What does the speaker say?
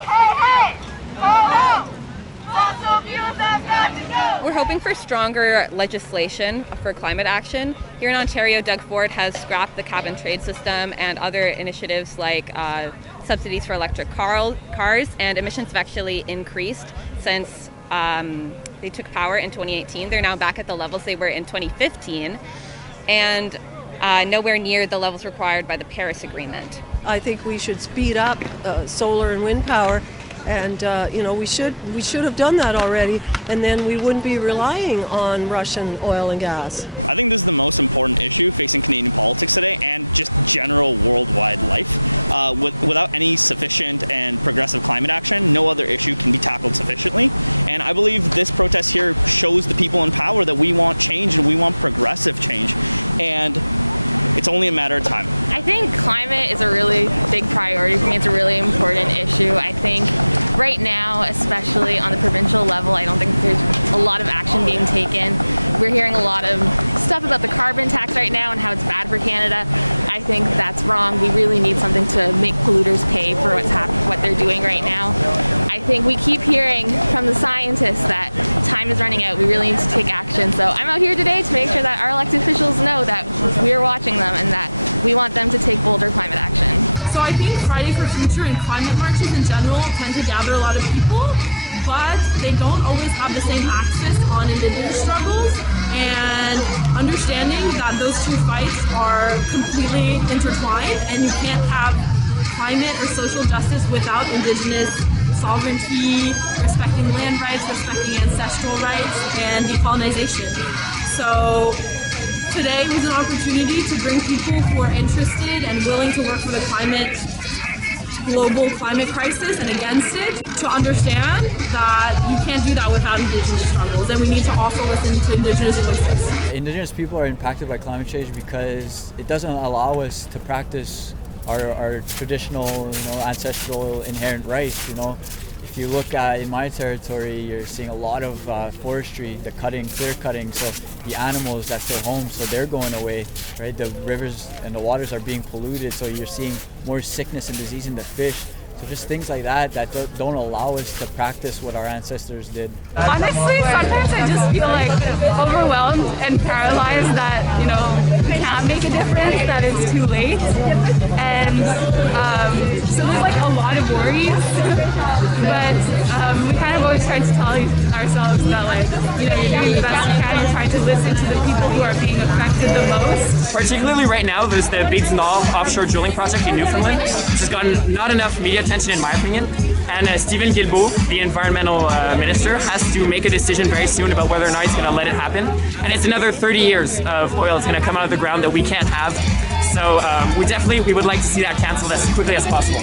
We're hoping for stronger legislation for climate action. Here in Ontario, Doug Ford has scrapped the cap and trade system and other initiatives like subsidies for electric cars, and emissions have actually increased since they took power in 2018. They're now back at the levels they were in 2015, and nowhere near the levels required by the Paris Agreement. I think we should speed up solar and wind power, and we should have done that already, and then we wouldn't be relying on Russian oil and gas. I think this is the most important issue facing Canadian politics today, and just general worldwide life. Without any sufficient and progressive climate action, no other issue can be tackled sufficiently. And I believe this protest here shows the people in power that we want change and we want progressive change. And it's only a matter of time. I think climate is a really big priority for me. It's a really important issue. I think right now, especially on the provincial level, I don't think there's a lot of action being taken. We're hearing a lot of stuff about the carbon tax right now and how it's bad for Canada. I think that's wrong. We really need something to make polluters pay for what they're doing right now. I think we keep hearing from the scientists that time is running out. We really need to take action. So I'm out here today to make sure that our elected officials know that we're watching them and that we want them to take bolder climate action. So I think Friday for Future and climate marches in general tend to gather a lot of people, but they don't always have the same access on Indigenous struggles, and understanding that those two fights are completely intertwined, and you can't have climate or social justice without Indigenous sovereignty, respecting land rights, respecting ancestral rights, and decolonization. So today was an opportunity to bring people who are interested and willing to work for the global climate crisis and against it, to understand that you can't do that without Indigenous struggles, and we need to also listen to Indigenous voices. Indigenous people are impacted by climate change because it doesn't allow us to practice our traditional, ancestral inherent rights. If you look at in my territory, you're seeing a lot of forestry, the clear cutting, so the animals, that's their home, so they're going away, right? The rivers and the waters are being polluted, so you're seeing more sickness and disease in the fish. So just things like that don't allow us to practice what our ancestors did. Honestly, sometimes I just feel like overwhelmed and paralyzed that, we can't make a difference, that it's too late. And so there's like a lot of worries, but we kind of always try to tell ourselves that you're doing the best you can, you're trying to listen to the people who are being affected the most. Particularly right now, there's the Bates Knoll offshore drilling project in Newfoundland, which has gotten not enough media attention in my opinion, and Stephen Guilbeault, the environmental minister, has to make a decision very soon about whether or not he's going to let it happen, and it's another 30 years of oil that's going to come out of the ground that we can't have, so we would like to see that cancelled as quickly as possible.